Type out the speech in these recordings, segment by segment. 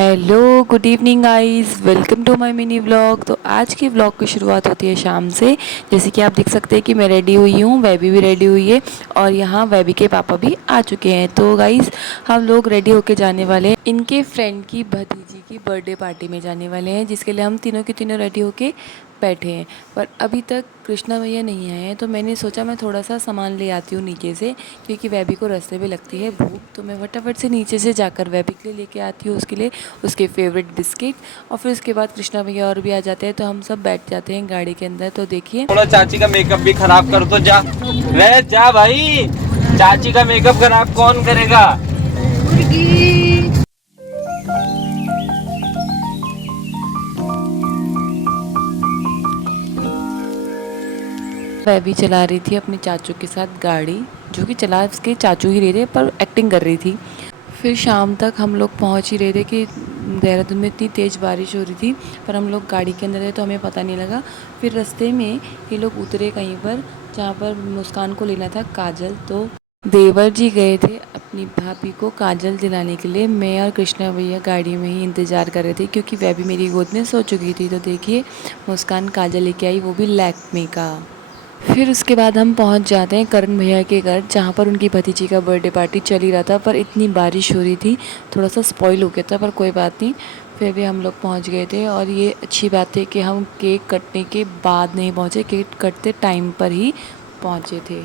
Hello good evening guys, welcome to my mini vlog. तो आज की व्लॉग की शुरुआत होती है शाम से। जैसे कि आप देख सकते हैं कि मैं रेडी हुई हूँ, वैभी भी रेडी हुई है और यहाँ वैभी के पापा भी आ चुके हैं। तो गाइस हम लोग रेडी होके जाने वाले हैं इनके फ्रेंड की भतीजी की बर्थडे पार्टी में जाने वाले हैं, जिसके लिए हम तीनों के तीनों रेडी होके बैठे हैं। पर अभी तक कृष्णा भैया नहीं आए हैं, तो मैंने सोचा मैं थोड़ा सा सामान ले आती हूँ नीचे से, क्योंकि वैभी को रास्ते में लगती है भूख। तो मैं फटाफट से नीचे से जाकर वैभी के लिए लेके आती हूँ, उसके लिए उसके फेवरेट बिस्किट। और फिर उसके बाद कृष्णा भैया और भी आ जाते हैं, तो हम सब बैठ जाते हैं गाड़ी के अंदर। तो देखिए थोड़ा चाची का मेकअप भी खराब कर दो, जा रे जा भाई, चाची का मेकअप खराब कौन करेगा। वैभी चला रही थी अपने चाचू के साथ गाड़ी, जो कि चला उसके चाचू ही रहे थे पर एक्टिंग कर रही थी। फिर शाम तक हम लोग पहुंच ही रहे थे कि देहरादून में इतनी तेज़ बारिश हो रही थी, पर हम लोग गाड़ी के अंदर थे तो हमें पता नहीं लगा। फिर रास्ते में ये लोग उतरे कहीं पर, जहाँ पर मुस्कान को लेना था काजल। तो देवर जी गए थे अपनी भाभी को काजल दिलाने के लिए। मैं और कृष्णा भैया गाड़ी में ही इंतज़ार कर रहे थे, क्योंकि वैभी मेरी गोद में सो चुकी थी। तो देखिए मुस्कान काजल लेके आई, वो भी लैक्मे का। फिर उसके बाद हम पहुंच जाते हैं करण भैया के घर, जहां पर उनकी भतीजी का बर्थडे पार्टी चल ही रहा था। पर इतनी बारिश हो रही थी, थोड़ा सा स्पॉइल हो गया था, पर कोई बात नहीं। फिर भी हम लोग पहुंच गए थे, और ये अच्छी बात है कि हम केक कटने के बाद नहीं पहुंचे, केक कटते टाइम पर ही पहुंचे थे।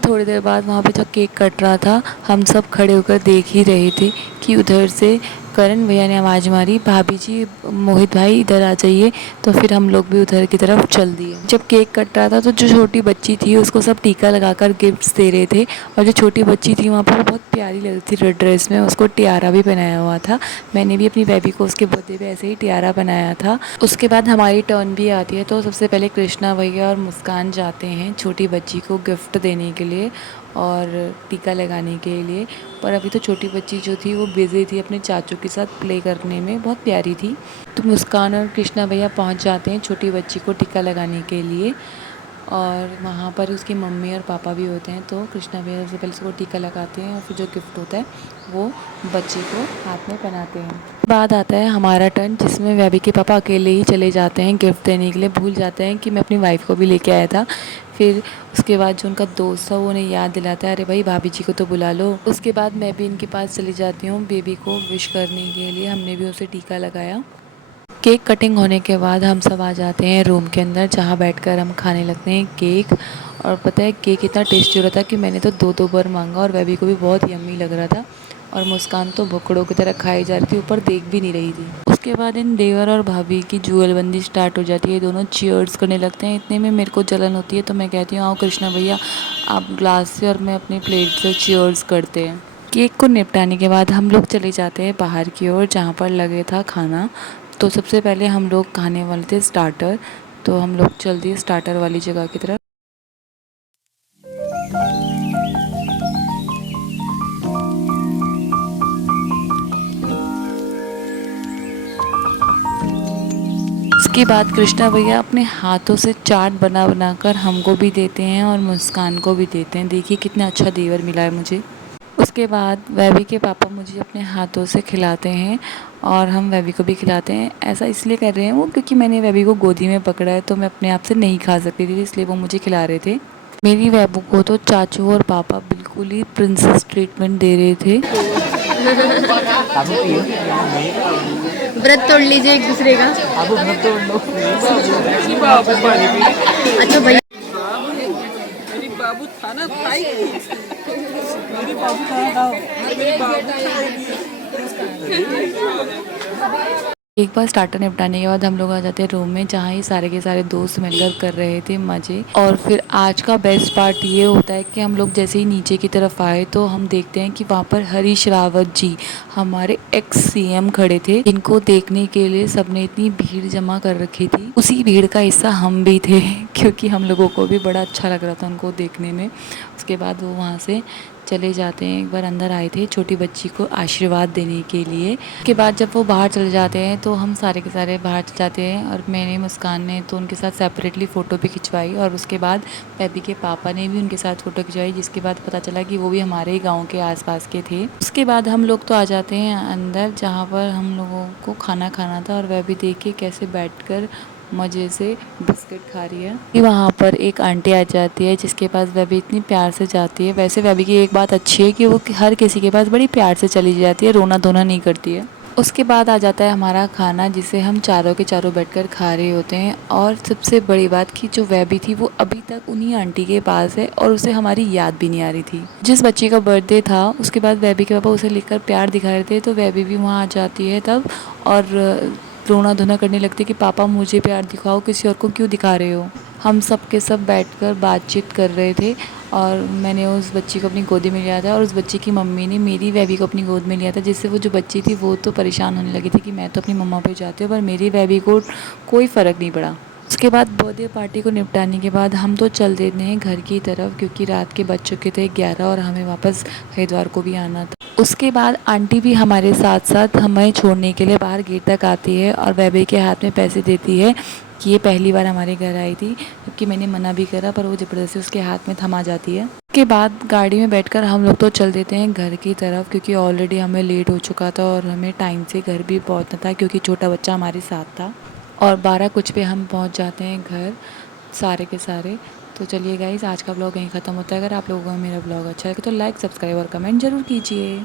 थोड़ी देर बाद वहाँ पे जब केक कट रहा था, हम सब खड़े होकर देख ही रहे थे कि उधर से करण भैया ने आवाज़ मारी, भाभी जी मोहित भाई इधर आ जाइए। तो फिर हम लोग भी उधर की तरफ चल दिए। जब केक कट रहा था तो जो छोटी बच्ची थी उसको सब टीका लगाकर गिफ्ट्स दे रहे थे, और जो छोटी बच्ची थी वहाँ पर बहुत प्यारी लग रही थी रेड ड्रेस में, उसको टियारा भी पहनाया हुआ था। मैंने भी अपनी बेबी को उसके बर्थडे पे ऐसे ही टियारा बनाया था। उसके बाद हमारी टर्न भी आती है, तो सबसे पहले कृष्णा भैया और मुस्कान जाते हैं छोटी बच्ची को गिफ्ट देने के लिए और टीका लगाने के लिए। पर अभी तो छोटी बच्ची जो थी वो बिज़ी थी अपने चाचू के साथ प्ले करने में, बहुत प्यारी थी। तो मुस्कान और कृष्णा भैया पहुंच जाते हैं छोटी बच्ची को टीका लगाने के लिए, और वहाँ पर उसकी मम्मी और पापा भी होते हैं। तो कृष्णा भैया सबसे पहले उसको टीका लगाते हैं, और फिर जो गिफ्ट होता है वो बच्चे को हाथ में पहनाते हैं। बाद आता है हमारा टर्न, जिसमें वैभी के पापा अकेले ही चले जाते हैं गिफ्ट देने के लिए, भूल जाते हैं कि मैं अपनी वाइफ को भी लेके आया था। फिर उसके बाद जो उनका दोस्त था वो उन्हें याद दिलाता है, अरे भाई भाभी जी को तो बुला लो। उसके बाद मैं भी इनके पास चली जाती हूँ बेबी को विश करने के लिए। हमने भी उसे टीका लगाया। केक कटिंग होने के बाद हम सब आ जाते हैं रूम के अंदर, जहाँ बैठकर हम खाने लगते हैं केक। और पता है केक इतना टेस्टी हो रहा था कि मैंने तो दो दो बार मांगा, और बेबी को भी बहुत यम्मी लग रहा था। और मुस्कान तो भुखड़ों की तरह खाई जा रही थी, ऊपर देख भी नहीं रही थी। उसके बाद इन देवर और भाभी की जुगलबंदी स्टार्ट हो जाती है, दोनों चीयर्स करने लगते हैं। इतने में मेरे को जलन होती है, तो मैं कहती हूँ आओ कृष्णा भैया आप ग्लास से और मैं अपनी प्लेट से चीयर्स करते हैं। केक को निपटाने के बाद हम लोग चले जाते हैं बाहर की ओर, जहाँ पर लगे था खाना। तो सबसे पहले हम लोग खाने वाले थे स्टार्टर, तो हम लोग चल दिए स्टार्टर वाली जगह की तरफ। उसके बाद कृष्णा भैया अपने हाथों से चाट बना बनाकर हमको भी देते हैं और मुस्कान को भी देते हैं। देखिए कितना अच्छा देवर मिला है मुझे। उसके बाद वैभी के पापा मुझे अपने हाथों से खिलाते हैं, और हम वैभी को भी खिलाते हैं। ऐसा इसलिए कर रहे हैं वो, क्योंकि मैंने वैभी को गोदी में पकड़ा है, तो मैं अपने आप से नहीं खा सकती थी, इसलिए वो मुझे खिला रहे थे। मेरी वैभू को तो चाचू और पापा बिल्कुल ही प्रिंसेस ट्रीटमेंट दे रहे थे। व्रत तोड़ लीजिए एक दूसरे का। अच्छा भैया मेरी बाबू खाना खाएगी, मेरी बाबू खाना खाओ, मेरी बाबू खाएगी। एक बार स्टार्टर निपटाने के बाद हम लोग आ जाते हैं रूम में, जहाँ ये सारे के सारे दोस्त मिलकर कर रहे थे मज़े। और फिर आज का बेस्ट पार्ट ये होता है कि हम लोग जैसे ही नीचे की तरफ आए, तो हम देखते हैं कि वहाँ पर हरीश रावत जी, हमारे एक्स सीएम खड़े थे, जिनको देखने के लिए सबने इतनी भीड़ जमा कर रखी थी। उसी भीड़ का हिस्सा हम भी थे क्योंकि हम लोगों को भी बड़ा अच्छा लग रहा था उनको देखने में। उसके बाद वो वहाँ से चले जाते हैं। एक बार अंदर आए थे छोटी बच्ची को आशीर्वाद देने के लिए। उसके बाद जब वो बाहर चले जाते हैं तो हम सारे के सारे बाहर चले जाते हैं और मैंने, मुस्कान ने तो उनके साथ सेपरेटली फ़ोटो भी खिंचवाई और उसके बाद बेबी के पापा ने भी उनके साथ फ़ोटो खिंचवाई, जिसके बाद पता चला कि वो भी हमारे ही गाँव के आसपास के थे। उसके बाद हम लोग तो आ जाते हैं अंदर, जहाँ पर हम लोगों को खाना खाना था और वह भी देखिए कैसे बैठकर मज़े से बिस्किट खा रही है। कि वहाँ पर एक आंटी आ जाती है जिसके पास वह भी इतनी प्यार से जाती है। वैसे वह भी की एक बात अच्छी है कि वो हर किसी के पास बड़ी प्यार से चली जाती है, रोना धोना नहीं करती है। उसके बाद आ जाता है हमारा खाना, जिसे हम चारों के चारों बैठकर खा रहे होते हैं। और सबसे बड़ी बात कि जो वैबी थी वो अभी तक उन्हीं आंटी के पास है और उसे हमारी याद भी नहीं आ रही थी। जिस बच्चे का बर्थडे था उसके बाद वैबी के पापा उसे लेकर प्यार दिखा रहे थे, तो वैबी भी वहाँ आ जाती है तब और रोना धोना करने लगती है कि पापा मुझे प्यार दिखाओ, किसी और को क्यों दिखा रहे हो। हम सब के सब बैठकर बातचीत कर रहे थे और मैंने उस बच्ची को अपनी गोदी में लिया था और उस बच्ची की मम्मी ने मेरी बेबी को अपनी गोद में लिया था, जिससे वो जो बच्ची थी वो तो परेशान होने लगी थी कि मैं तो अपनी मम्मा पे जाती हूँ, पर मेरी बेबी को कोई फ़र्क नहीं पड़ा। उसके बाद बर्थडे पार्टी को निपटाने के बाद हम तो चल देते हैं घर की तरफ, क्योंकि रात के बज चुके थे 11 और हमें वापस हरिद्वार को भी आना था। उसके बाद आंटी भी हमारे साथ साथ हमें छोड़ने के लिए बाहर गेट तक आती है और बेबी के हाथ में पैसे देती है कि ये पहली बार हमारे घर आई थी, जबकि मैंने मना भी करा पर वो ज़बरदस्ती उसके हाथ में थमा जाती है। उसके बाद गाड़ी में बैठकर हम लोग तो चल देते हैं घर की तरफ, क्योंकि ऑलरेडी हमें लेट हो चुका था और हमें टाइम से घर भी पहुंचना था, क्योंकि छोटा बच्चा हमारे साथ था। और 12 कुछ पे हम पहुंच जाते हैं घर सारे के सारे। तो चलिए गाइस, आज का ब्लॉग यहीं ख़त्म होता है। अगर आप लोगों को मेरा ब्लॉग अच्छा लगे तो लाइक, सब्सक्राइब और कमेंट ज़रूर कीजिए।